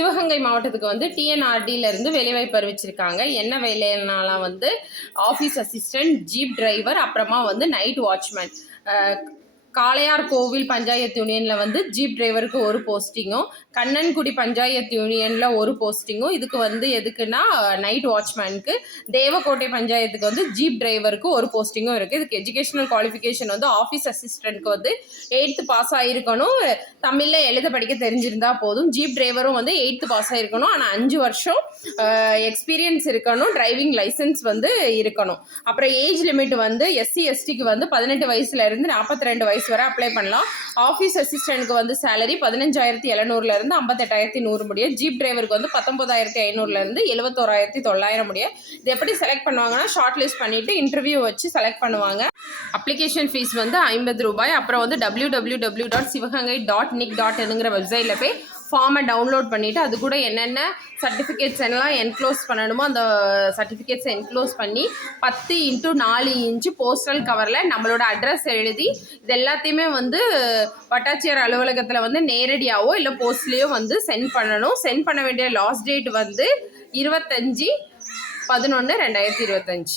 சிவகங்கை மாவட்டத்துக்கு வந்து டிஎன்ஆர்டியிலேருந்து வேலைவாய்ப்பு அறிவிச்சிருக்காங்க. என்ன வேலைனாலாம் வந்து ஆஃபீஸ் அசிஸ்டன்ட், ஜீப் டிரைவர், அப்புறமா வந்து நைட் வாட்ச்மேன். காளையார் கோவில் பஞ்சாயத்து யூனியனில் வந்து ஜீப் டிரைவருக்கு ஒரு போஸ்டிங்கும், கண்ணன்குடி பஞ்சாயத்து யூனியனில் ஒரு போஸ்டிங்கும். இதுக்கு வந்து எதுக்குன்னா நைட் வாட்ச்மேனுக்கு. தேவக்கோட்டை பஞ்சாயத்துக்கு வந்து ஜீப் டிரைவருக்கு ஒரு போஸ்டிங்கும் இருக்குது. இதுக்கு எஜுகேஷனல் குவாலிஃபிகேஷன் வந்து ஆஃபீஸ் அசிஸ்டண்ட்க்கு வந்து 8th பாஸ் ஆகிருக்கணும், தமிழில் எழுத படிக்க தெரிஞ்சிருந்தா போதும். ஜீப் டிரைவரும் வந்து 8th பாஸ் ஆகிருக்கணும், ஆனால் 5 வருஷம் எக்ஸ்பீரியன்ஸ் இருக்கணும், டிரைவிங் லைசன்ஸ் வந்து இருக்கணும். அப்புறம் ஏஜ் லிமிட் வந்து SC STக்கு வந்து 18 வயசுலேருந்து 42 வயசு வரை அப்ளை பண்ணலாம். ஆஃபீஸ் அசிஸ்டன்ட்க்கு வந்து சேலரி 15,700 58,100 முடியும். ஜீப் டிரைவருக்கு வந்து 19,500 71,900 முடியும். இது எப்படி செலக்ட் பண்ணுவாங்கன்னா, ஷார்ட் லிஸ்ட் பண்ணிட்டு இன்டர்வியூ வச்சு செலக்ட் பண்ணுவாங்க. அப்ளிகேஷன் ஃபீஸ் வந்து 50 ரூபாய். அப்புறம் வந்து www.sivagangai.nic.inங்கிற வெப்சைட்டில் போய் ஃபார்மை டவுன்லோட் பண்ணிவிட்டு அது கூட என்னென்ன சர்டிஃபிகேட்ஸ் எல்லாம் என்க்ளோஸ் பண்ணணுமோ அந்த சர்டிஃபிகேட்ஸை என்க்ளோஸ் பண்ணி 10x4 இன்ச்சு போஸ்டல் கவரில் நம்மளோட அட்ரஸ் எழுதி இது எல்லாத்தையுமே வந்து வட்டாட்சியர் அலுவலகத்தில் வந்து நேரடியாகவோ இல்லை போஸ்ட்லேயோ வந்து சென்ட் பண்ணணும். சென்ட் பண்ண வேண்டிய லாஸ்ட் டேட் வந்து 25/11/2025.